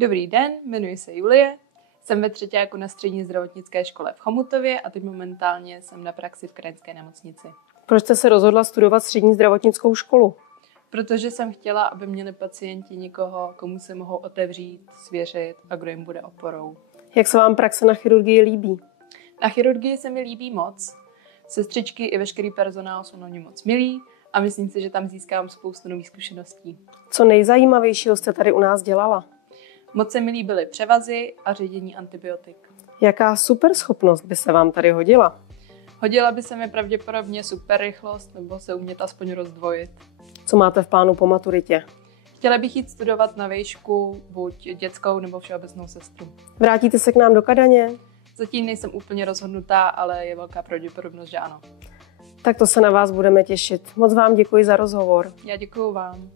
Dobrý den, jmenuji se Julie, jsem ve třetíku na střední zdravotnické škole v Chomutově a teď momentálně jsem na praxi v krajanské nemocnici. Proč jste se rozhodla studovat střední zdravotnickou školu? Protože jsem chtěla, aby měli pacienti někoho, komu se mohou otevřít, svěřit a kdo jim bude oporou. Jak se vám praxe na chirurgii líbí? Na chirurgii se mi líbí moc. Sestřičky i veškerý personál jsou na mě moc milí a myslím si, že tam získám spoustu nových zkušeností. Co nejzajímavějšího jste tady u nás dělala? Moc se mi líbily převazy a ředění antibiotik. Jaká superschopnost by se vám tady hodila? Hodila by se mi pravděpodobně super rychlost nebo se umět aspoň rozdvojit. Co máte v plánu po maturitě? Chtěla bych jít studovat na výšku, buď dětskou nebo všeobecnou sestru. Vrátíte se k nám do Kadaně? Zatím nejsem úplně rozhodnutá, ale je velká pravděpodobnost, že ano. Tak to se na vás budeme těšit. Moc vám děkuji za rozhovor. Já děkuju vám.